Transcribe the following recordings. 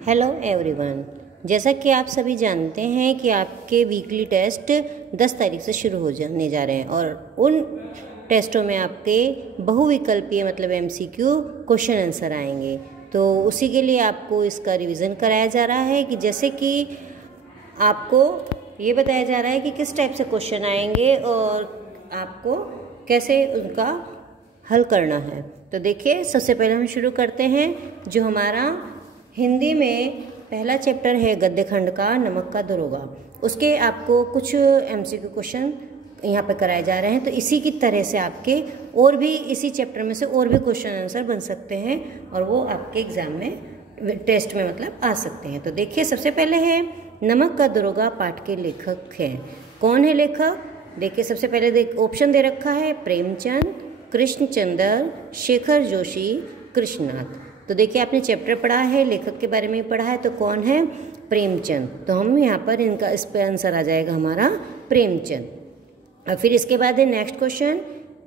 Hello everyone. जैसा कि आप सभी जानते हैं कि आपके वीकली टेस्ट 10 तारीख से शुरू हो जाने जा रहे हैं और उन टेस्टों में आपके बहुविकल्पीय मतलब एमसीक्यू क्वेश्चन आंसर आएंगे। तो उसी के लिए आपको इसका रिवीजन कराया जा रहा है कि जैसे कि आपको ये बताया जा रहा है कि किस टाइप से क्वेश्चन आएंगे और आपको कैसे उनका हल करना है। तो देखिए, सबसे पहले हम शुरू करते हैं। जो हमारा हिंदी में पहला चैप्टर है गद्य खंड का नमक का दरोगा, उसके आपको कुछ एमसीक्यू क्वेश्चन यहाँ पे कराए जा रहे हैं। तो इसी की तरह से आपके और भी इसी चैप्टर में से और भी क्वेश्चन आंसर बन सकते हैं और वो आपके एग्जाम में टेस्ट में मतलब आ सकते हैं। तो देखिए, सबसे पहले है नमक का दरोगा पाठ के लेखक हैं। कौन है लेखक? देखिए, सबसे पहले ऑप्शन दे रखा है प्रेमचंद, कृष्णचंद्र, शेखर जोशी, कृष्णनाथ। तो देखिए, आपने चैप्टर पढ़ा है, लेखक के बारे में पढ़ा है, तो कौन है? प्रेमचंद। तो हम यहाँ पर इनका इस पर आंसर आ जाएगा हमारा प्रेमचंद। और फिर इसके बाद है नेक्स्ट क्वेश्चन,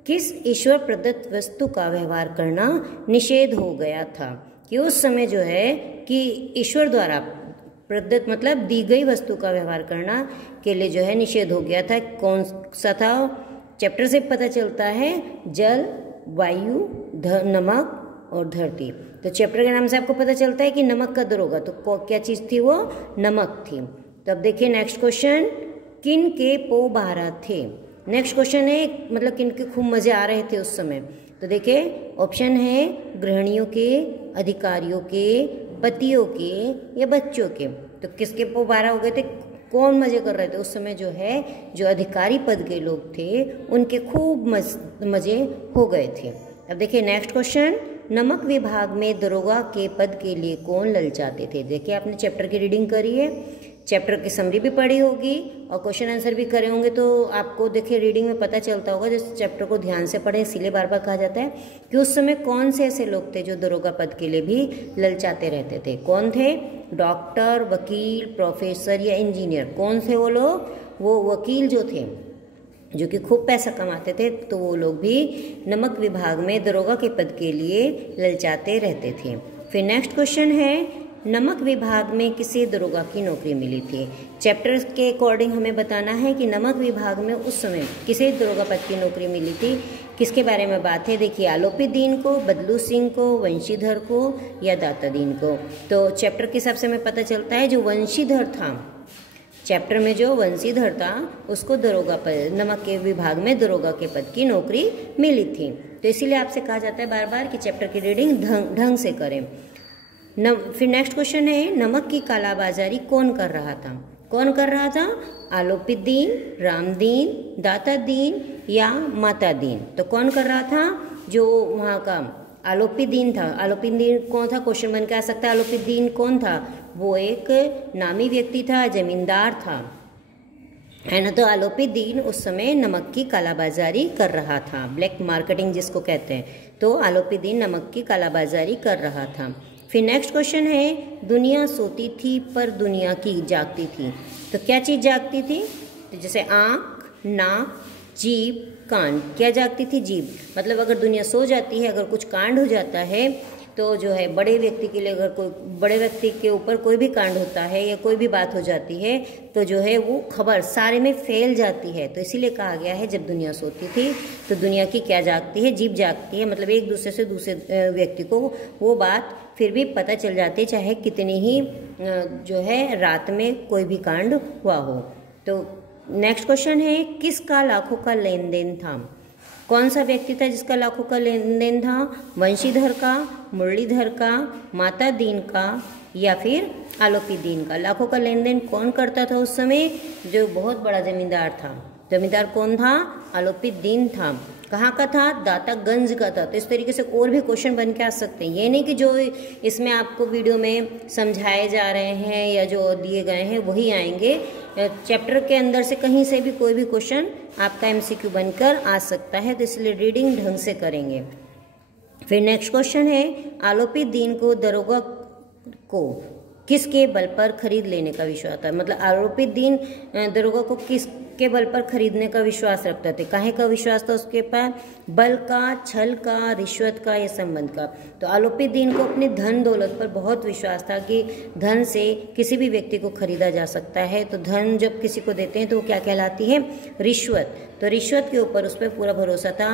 किस ईश्वर प्रदत्त वस्तु का व्यवहार करना निषेध हो गया था? कि उस समय जो है कि ईश्वर द्वारा प्रदत्त मतलब दी गई वस्तु का व्यवहार करना के लिए जो है निषेध हो गया था। कौन सा था? चैप्टर से पता चलता है जल, वायु, नमक और धरती। तो चैप्टर के नाम से आपको पता चलता है कि नमक का दरोगा, तो क्या चीज़ थी? वो नमक थी। तो अब देखिए नेक्स्ट क्वेश्चन, किन के पो बारह थे? नेक्स्ट क्वेश्चन है मतलब किन के खूब मज़े आ रहे थे उस समय। तो देखिए, ऑप्शन है गृहिणियों के, अधिकारियों के, पतियों के या बच्चों के। तो किसके पो बारह हो गए थे? कौन मज़े कर रहे थे उस समय? जो है जो अधिकारी पद के लोग थे उनके खूब मज़े हो गए थे। अब देखिए नेक्स्ट क्वेश्चन, नमक विभाग में दरोगा के पद के लिए कौन ललचाते थे? देखिए, आपने चैप्टर की रीडिंग करी है, चैप्टर की समरी भी पढ़ी होगी और क्वेश्चन आंसर भी करे होंगे। तो आपको देखिए रीडिंग में पता चलता होगा, जिस चैप्टर को ध्यान से पढ़े, इसीलिए बार बार कहा जाता है कि उस समय कौन से ऐसे लोग थे जो दरोगा पद के लिए भी ललचाते रहते थे। कौन थे? डॉक्टर, वकील, प्रोफेसर या इंजीनियर। कौन थे वो लोग? वो वकील जो थे, जो कि खूब पैसा कमाते थे, तो वो लोग भी नमक विभाग में दरोगा के पद के लिए ललचाते रहते थे। फिर नेक्स्ट क्वेश्चन है, नमक विभाग में किसे दरोगा की नौकरी मिली थी? चैप्टर के अकॉर्डिंग हमें बताना है कि नमक विभाग में उस समय किसे दरोगा पद की नौकरी मिली थी। किसके बारे में बात है? देखिए, आलोपी दीन को, बदलू सिंह को, वंशीधर को या दाता दीन को। तो चैप्टर के हिसाब से हमें पता चलता है जो वंशीधर था, चैप्टर में जो वंशीधर था उसको दरोगा पद, नमक के विभाग में दरोगा के पद की नौकरी मिली थी। तो इसीलिए आपसे कहा जाता है बार बार कि चैप्टर की रीडिंग ढंग से करें। फिर नेक्स्ट क्वेश्चन है, नमक की कालाबाजारी कौन कर रहा था? कौन कर रहा था? आलोपी दीन, रामदीन, दाता दीन या माता दीन। तो कौन कर रहा था? जो वहाँ का आलोपी दीन था। आलोपी दीन कौन था? क्वेश्चन बन के आ सकता है। आलोपी दीन कौन था? वो एक नामी व्यक्ति था, जमींदार था, है ना। तो आलोपी दीन उस समय नमक की कालाबाजारी कर रहा था, ब्लैक मार्केटिंग जिसको कहते हैं। तो आलोपी दीन नमक की कालाबाजारी कर रहा था। फिर नेक्स्ट क्वेश्चन है, दुनिया सोती थी पर दुनिया की जागती थी। तो क्या चीज़ जागती थी? तो जैसे आँख, नाक, जीभ, कांड। क्या जागती थी? जीभ। मतलब अगर दुनिया सो जाती है, अगर कुछ कांड हो जाता है, तो जो है बड़े व्यक्ति के लिए, अगर कोई बड़े व्यक्ति के ऊपर कोई भी कांड होता है या कोई भी बात हो जाती है, तो जो है वो खबर सारे में फैल जाती है। तो इसीलिए कहा गया है जब दुनिया सोती थी तो दुनिया की क्या जागती है? जीभ जागती है। मतलब एक दूसरे से दूसरे व्यक्ति को वो बात फिर भी पता चल जाती है, चाहे कितनी ही जो है रात में कोई भी कांड हुआ हो। तो नेक्स्ट क्वेश्चन है, किसका लाखों का लेन देन था? कौन सा व्यक्ति था जिसका लाखों का लेन देन था? वंशीधर का, मुरलीधर का, माता दीन का या फिर आलोपी दीन का। लाखों का लेन देन कौन करता था उस समय? जो बहुत बड़ा जमींदार था। जमींदार कौन था? आलोपी दीन था। कहाँ का था? दातागंज का था। तो इस तरीके से और भी क्वेश्चन बन के आ सकते हैं। ये नहीं कि जो इसमें आपको वीडियो में समझाए जा रहे हैं या जो दिए गए हैं वही आएंगे। चैप्टर के अंदर से कहीं से भी कोई भी क्वेश्चन आपका एमसीक्यू बनकर आ सकता है, तो इसलिए रीडिंग ढंग से करेंगे। फिर नेक्स्ट क्वेश्चन है, आलोपी दीन को दरोगा को किसके बल पर खरीद लेने का विश्वास था, मतलब आरोपित दीन दरोगा को किसके बल पर खरीदने का विश्वास रखते थे, काहे का विश्वास था उसके पास, बल का, छल का, रिश्वत का या संबंध का। तो आरोपित दीन को अपने धन दौलत पर बहुत विश्वास था कि धन से किसी भी व्यक्ति को खरीदा जा सकता है। तो धन जब किसी को देते हैं तो वो क्या कहलाती है, रिश्वत। तो रिश्वत के ऊपर उस पर पूरा भरोसा था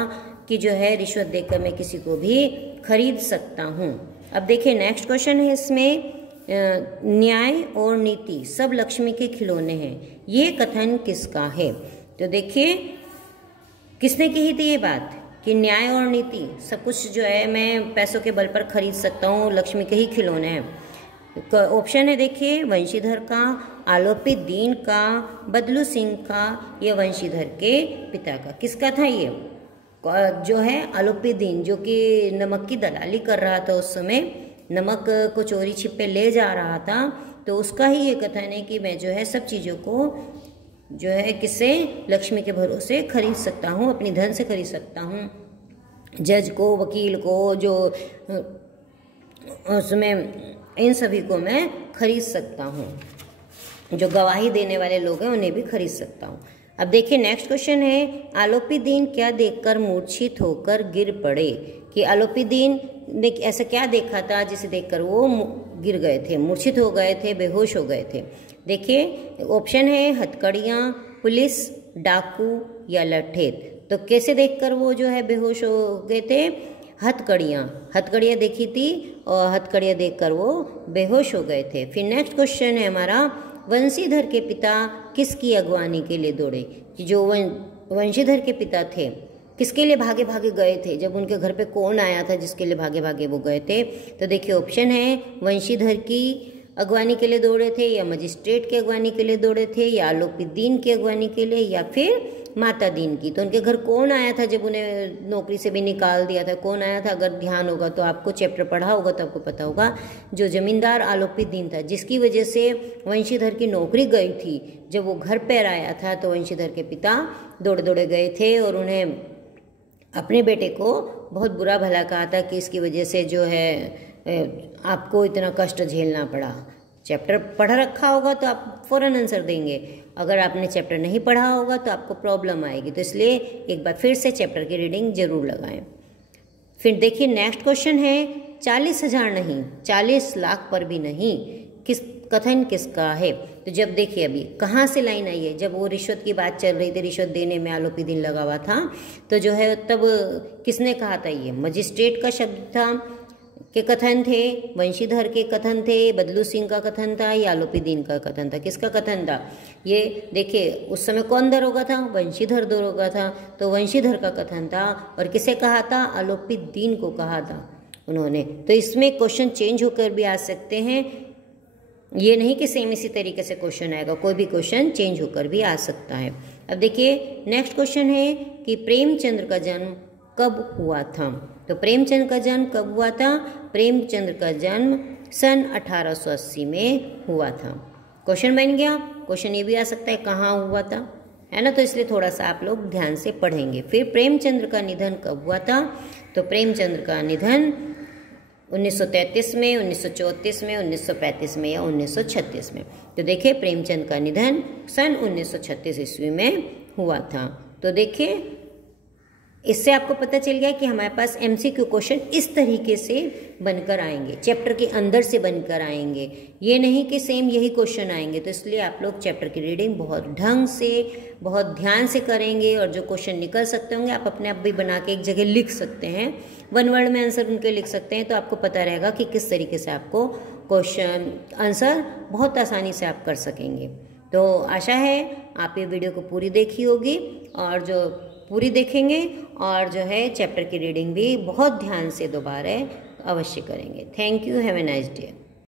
कि जो है रिश्वत देकर मैं किसी को भी खरीद सकता हूँ। अब देखिए नेक्स्ट क्वेश्चन है, इसमें न्याय और नीति सब लक्ष्मी के खिलौने हैं, ये कथन किसका है। तो देखिए किसने कही थी ये बात कि न्याय और नीति सब कुछ जो है मैं पैसों के बल पर खरीद सकता हूँ, लक्ष्मी के ही खिलौने हैं। ऑप्शन है देखिए, वंशीधर का, आलोपित दीन का, बदलू सिंह का या वंशीधर के पिता का। किसका था ये, जो है आलोपित दीन, जो कि नमक की दलाली कर रहा था उस समय, नमक को चोरी छिपे ले जा रहा था। तो उसका ही ये कथन है कि मैं जो है सब चीज़ों को जो है किससे, लक्ष्मी के भरोसे खरीद सकता हूँ, अपनी धन से खरीद सकता हूँ। जज को, वकील को, जो उसमें इन सभी को मैं खरीद सकता हूँ, जो गवाही देने वाले लोग हैं उन्हें भी खरीद सकता हूँ। अब देखिए नेक्स्ट क्वेश्चन है, आलोपित दीन क्या देखकर मूर्छित होकर गिर पड़े, कि आलोपित दीन ने ऐसा क्या देखा था जिसे देखकर वो गिर गए थे, मूर्छित हो गए थे, बेहोश हो गए थे। देखिए ऑप्शन है हथकड़ियाँ, पुलिस, डाकू या लठेत। तो कैसे देखकर वो जो है बेहोश हो गए थे, हथकड़ियाँ देखी थी और हथकड़ियाँ देखकर वो बेहोश हो गए थे। फिर नेक्स्ट क्वेश्चन है हमारा, वंशीधर के पिता किसकी अगवानी के लिए दौड़े, कि जो वंशीधर के पिता थे किसके लिए भागे भागे गए थे, जब उनके घर पे कौन आया था जिसके लिए भागे भागे वो गए थे। तो देखिए ऑप्शन है, वंशीधर की अगवानी के लिए दौड़े थे, या मजिस्ट्रेट की अगवानी के लिए दौड़े थे, या आलोपित दीन की अगवानी के लिए, या फिर माता दीन की। तो उनके घर कौन आया था जब उन्हें नौकरी से भी निकाल दिया था, कौन आया था, अगर ध्यान होगा तो आपको चैप्टर पढ़ा होगा तो आपको पता होगा, जो जमींदार आलोपित दीन था, जिसकी वजह से वंशीधर की नौकरी गई थी। जब वो घर पर आया था तो वंशीधर के पिता दौड़े दौड़े गए थे और उन्हें अपने बेटे को बहुत बुरा भला कहा था कि इसकी वजह से जो है आपको इतना कष्ट झेलना पड़ा। चैप्टर पढ़ा रखा होगा तो आप फ़ौरन आंसर देंगे, अगर आपने चैप्टर नहीं पढ़ा होगा तो आपको प्रॉब्लम आएगी। तो इसलिए एक बार फिर से चैप्टर की रीडिंग जरूर लगाएं। फिर देखिए नेक्स्ट क्वेश्चन है, 40,000 नहीं 40 लाख पर भी नहीं, कथन किसका है। तो जब देखिए अभी कहाँ से लाइन आई है, जब वो रिश्वत की बात चल रही थी, रिश्वत देने में आलोपित दीन लगा हुआ था, तो जो है तब किसने कहा था, ये मजिस्ट्रेट का शब्द था के कथन थे, वंशीधर के कथन थे, बदलू सिंह का कथन था, या आलोपित दीन का कथन था। किसका कथन था ये, देखिए उस समय कौन दरोगा था, वंशीधर दरोगा था, तो वंशीधर का कथन था। और किसे कहा था, आलोपित दीन को कहा था उन्होंने। तो इसमें क्वेश्चन चेंज होकर भी आ सकते हैं, ये नहीं कि सेम इसी तरीके से क्वेश्चन आएगा, कोई भी क्वेश्चन चेंज होकर भी आ सकता है। अब देखिए नेक्स्ट क्वेश्चन है कि प्रेमचंद्र का जन्म कब हुआ था। तो प्रेमचंद का जन्म कब हुआ था, प्रेमचंद्र का जन्म सन 1880 में हुआ था। क्वेश्चन बन गया। क्वेश्चन ये भी आ सकता है कहाँ हुआ था, है ना, तो इसलिए थोड़ा सा आप लोग ध्यान से पढ़ेंगे। फिर प्रेमचंद्र का निधन कब हुआ था, तो प्रेमचंद्र का निधन 1933 में, 1934 में, 1935 में या 1936 में। तो देखिए प्रेमचंद का निधन सन 1936 ईस्वी में हुआ था। तो देखिए इससे आपको पता चल गया कि हमारे पास MCQ क्वेश्चन इस तरीके से बनकर आएंगे, चैप्टर के अंदर से बनकर आएंगे, ये नहीं कि सेम यही क्वेश्चन आएंगे। तो इसलिए आप लोग चैप्टर की रीडिंग बहुत ढंग से, बहुत ध्यान से करेंगे, और जो क्वेश्चन निकल सकते होंगे आप अपने आप भी बना के एक जगह लिख सकते हैं, 1 वर्ड में आंसर उनके लिख सकते हैं। तो आपको पता रहेगा कि किस तरीके से आपको क्वेश्चन आंसर बहुत आसानी से आप कर सकेंगे। तो आशा है आप ये वीडियो को पूरी देखी होगी, और जो पूरी देखेंगे और जो है चैप्टर की रीडिंग भी बहुत ध्यान से दोबारा अवश्य करेंगे। Thank you, have a nice day.